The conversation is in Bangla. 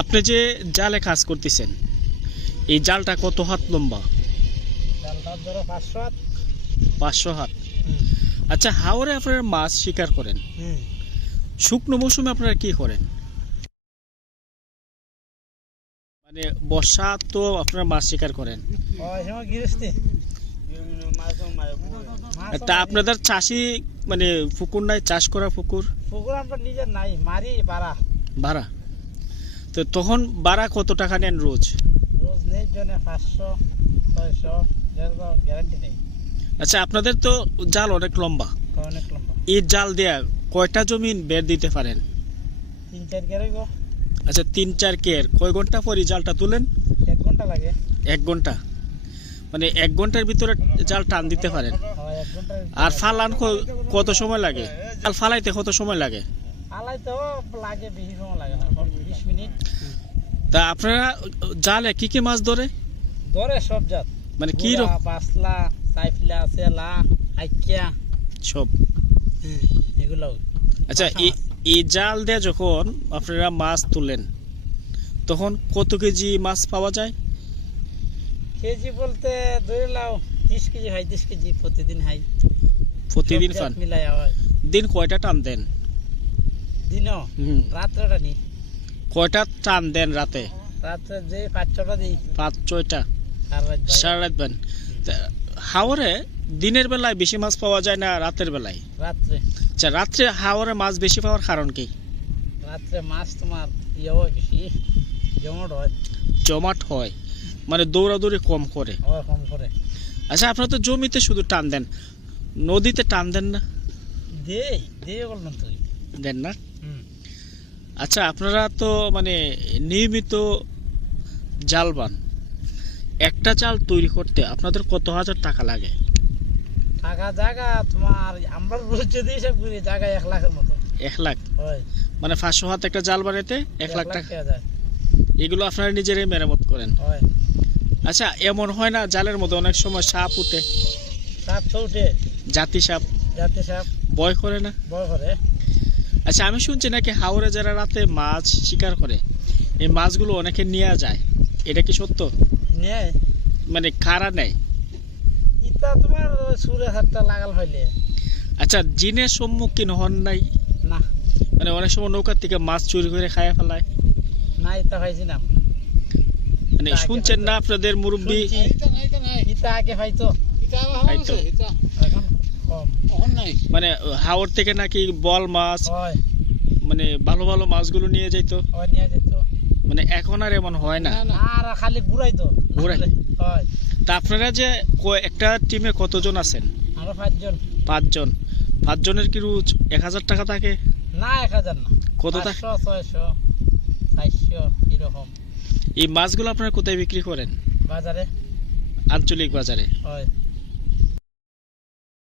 আপনি যে জালে কাজ করতেছেন, এই জালটা কত হাত লম্বা? 500 হাত। আচ্ছা, হাওরে আপনারা মাছ শিকার করেন, শুকনো মৌসুমে আপনারা কি করেন? মানে বর্ষা তো আপনারা মাছ শিকার করেন, তা আপনাদের চাষি মানে পুকুর নাই, চাষ করা পুকুর? আমরা নিজের নাই, মারি ভাড়া। তো তখন ভাড়া কত টাকা নেন রোজ? রোজ নেই জনে 500 600, গ্যারান্টি নেই। আচ্ছা, আপনাদের তো জাল অনেক লম্বা, অনেক লম্বা। এই জাল দেয়া কয়টা জমিন বের দিতে পারেন? 3-4 কের গো। আচ্ছা, 3-4 কের। কয় ঘন্টা পরে জালটা তুলেন? 1 ঘন্টা লাগে। 1 ঘন্টা, মানে 1 ঘন্টার ভিতরে জাল টান দিতে পারেন। 1 ঘন্টা। আর ফালান কত সময় লাগে? জাল ফালাইতে কত সময় লাগে? ফালাইতেও লাগে, বেশি সময় লাগে না, 20 মিনিট। তা আপনারা জালে কি কি মাছ ধরে? ধরে সব জাত, মানে কি পাসলা, সাইফলা, সেলা, আইকিয়া সব এগুলো। আচ্ছা, এই জাল দিয়ে যখন আপনারা মাছ তুলেন তখন কত কেজি মাছ পাওয়া যায়? কেজি বলতে ধরে লাও 30 কেজি হয়, 30 কেজি প্রতিদিন হয়। প্রতিদিন পান? মিলাই হয়। দিন কয়টা টান দেন? দিনও রাত্রেটা নি। কয়টা টান দেন রাতে? রাত্রে যে 5-6টা দিই। 5-6টা সারা রাত দেন। হাওরে দিনের বেলায় বেশি মাছ পাওয়া যায় না রাতের বেলায়? রাত্রে। আচ্ছা, রাত্রে হাওরে মাছ বেশি পাওয়ার কারণ কি? রাত্রে মাছ তোমার হয় বেশি, জমাট হয়, মানে দৌড়াদৌড়ি কম করে। কম করে। আচ্ছা, আপনারা তো জমিতে শুধু টান দেন, নদীতে টান দেন না? দেন না। আচ্ছা, আপনারা তো মানে নিয়মিত জালবান, একটা জাল তৈরি করতে আপনাদের কত হাজার টাকা লাগে? টাকা জায়গা তোমার আমরা রোজ যদি হিসাব করি জায়গা 1 লাখের মতো। 1 লাখ? মানে 500 হাত একটা জাল বানাতে 1 লাখ টাকা। এগুলো আপনারা নিজেরাই মেরামত করেন? আচ্ছা, এমন হয় না জালের মধ্যে অনেক সময় সাপ উঠে? সাপ উঠে। জাতি সাপ? ভয় করে না? ভয় করে। আচ্ছা, আমি শুনছি নাকি হাওরে যারা রাতে মাছ শিকার করে এই মাছগুলো অনেকে নিয়ে যায়, এটা কি সত্য? নেয় মানে কারা নেয়? ইটা তোমার সুরে হাতটা লাগাল হইলে। আচ্ছা, জিনের সম্মুখীন হন নাই? না। মানে অনেক সময় নৌকার থেকে মাছ চুরি করে খাইয়া ফেলায়? না, এটা হয়েছি না। মানে শুনছেন না আপনাদের মুরব্বী? ইটা আগে হয়তো মানে হাওর থেকে নাকি বল মাছ, মানে ভালো ভালো মাছগুলো নিয়ে যাইত, মানে এখন আর এমন হয় না? আর খালি ঘুরাইতো। তা আপনারা যে একটা টিমে কতজন আছেন? আমরা 5 জন। 5 জন। 5 জনের কি রোজ 1000 টাকা থাকে? না, 1000 না। কত থাকে? 500, 600, 400 এরকম। এই মাছগুলো আপনারা কোথায় বিক্রি করেন? বাজারে। আঞ্চলিক বাজারে? হয়।